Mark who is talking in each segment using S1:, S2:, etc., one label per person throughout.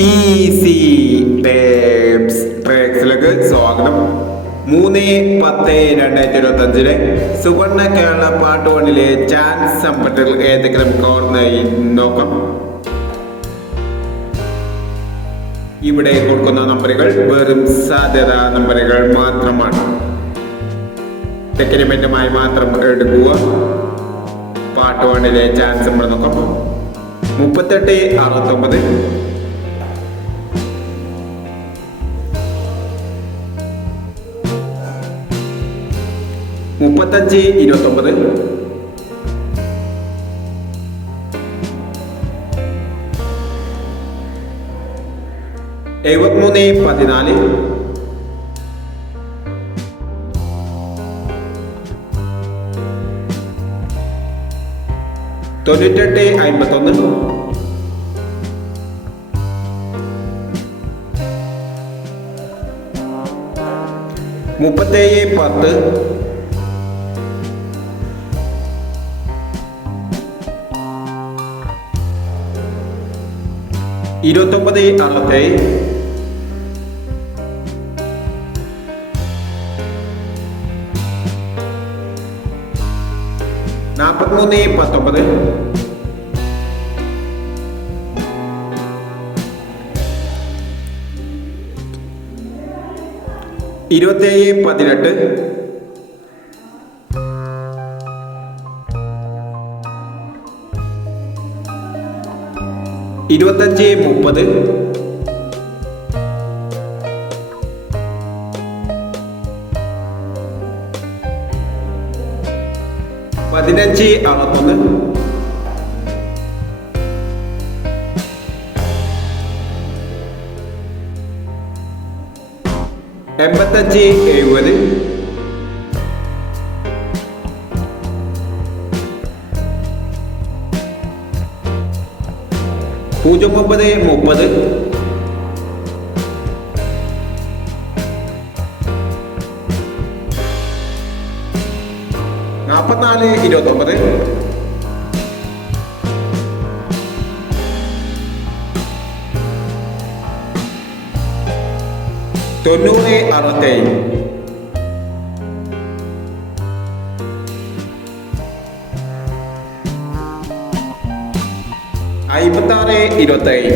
S1: Easy tapes സ്വാഗതം. മൂന്ന് പത്ത് രണ്ടായിരത്തി ഇരുപത്തി അഞ്ചിലെ സുവർണ കേരള പാട്ട് വണ്ണിലെ ചാൻസ് സമ്പത്തിൽ ഏതെങ്കിലും കോർന്നായി നോക്കാം. ഇവിടെ കൊടുക്കുന്ന നമ്പറുകൾ വെറും സാധ്യത നമ്പറുകൾ മാത്രമാണ്. ടെക്നിമെന്റുമായി മാത്രം എടുക്കുക. പാട്ട് വണ്ണിലെ ചാൻസ് നമ്മൾ നോക്കാം. മുപ്പത്തെട്ട് അറുപത്തൊമ്പത്. മുപ്പത്തഞ്ച് ഇരുപത്തൊമ്പത്. എഴുപത്തിമൂന്ന് പതിനാല്. തൊണ്ണൂറ്റെട്ട് അമ്പത്തൊന്ന്. മുപ്പത്തേഴ് പത്ത്. ഇരുപത്തൊമ്പത് അറുപത്തേഴ് നാൽപ്പത്തിമൂന്ന് പത്തൊമ്പത്. ഇരുപത്തേഴ് പതിനെട്ട്. ഇരുപത്തഞ്ച് മുപ്പത്. പതിനഞ്ച് അറുപത്തൊന്ന്. എൺപത്തഞ്ച് എഴുപത്. പൂജ്യം ഒമ്പത് മുപ്പത്. നാൽപ്പത്തിനാല് ഇരുപത്തൊമ്പത്. തൊണ്ണൂറ് അറുപത്തേഴ് അമ്പത്താറ് ഇരുപത്തേഴ്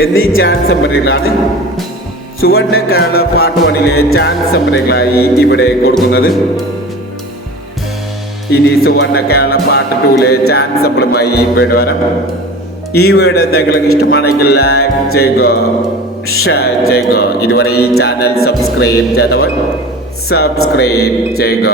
S1: എന്നീ ചാൻസ് നമ്പറുകളാണ് സുവർണ കേരള പാർട്ട് വണ്ണിലെ ചാൻസ് നമ്പറുകളായി ഇവിടെ കൊടുക്കുന്നത്. ഇനി സുവർണ കേരള പാർട്ട് ടൂലെ ചാൻസ് നമ്പറുമായി വീട് വരാം. ഈ വീട് നിങ്ങൾക്ക് ഇഷ്ടമാണെങ്കിൽ ലൈക്ക് ചെയ്യുക ഷെയർ ചെയ്യുക. ഇതുവരെ ഈ ചാനൽ സബ്സ്ക്രൈബ് ചെയ്തവർ സബ്സ്ക്രൈബ് ചെയ്യുക.